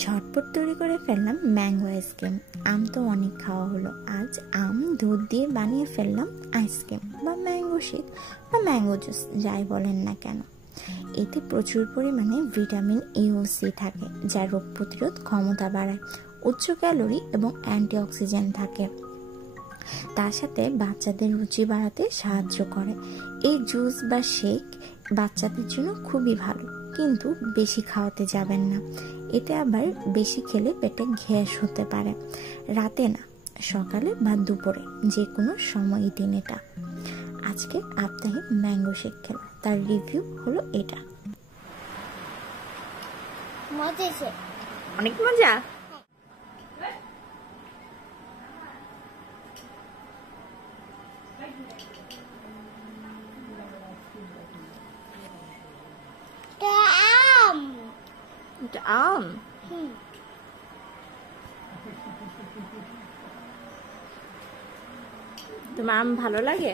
ঝটপট তৈরি করে ফেললাম ম্যাঙ্গো আইসক্রিম। আম তো অনেক খাওয়া হলো, আজ আম দুধ দিয়ে বানিয়ে ফেললাম আইসক্রিম বা ম্যাঙ্গো শেক বা ম্যাঙ্গো জুস, যাই বলেন না কেন। এতে প্রচুর পরিমাণে ভিটামিন এ ও সি থাকে, যা রোগ প্রতিরোধ ক্ষমতা বাড়ায়, উচ্চ ক্যালোরি এবং অ্যান্টিঅক্সিডেন্ট থাকে। তার সাথে বাচ্চাদের রুচি বাড়াতে সাহায্য করে। এই জুস বা শেক বাচ্চাদের জন্য খুবই ভালো, কিন্তু বেশি খাওয়াতে যাবেন না। এতে আবার বেশি খেলে পেটে গ্যাস হতে পারে। রাতে না, সকালে বা দুপুরে যে কোনো সময়ই দিন এটা। আজকে আপনাকে ম্যাঙ্গো শেক খেলাম, তার রিভিউ হলো এটা। অনেক মজা। এটা আম। তোমার আম ভালো লাগে?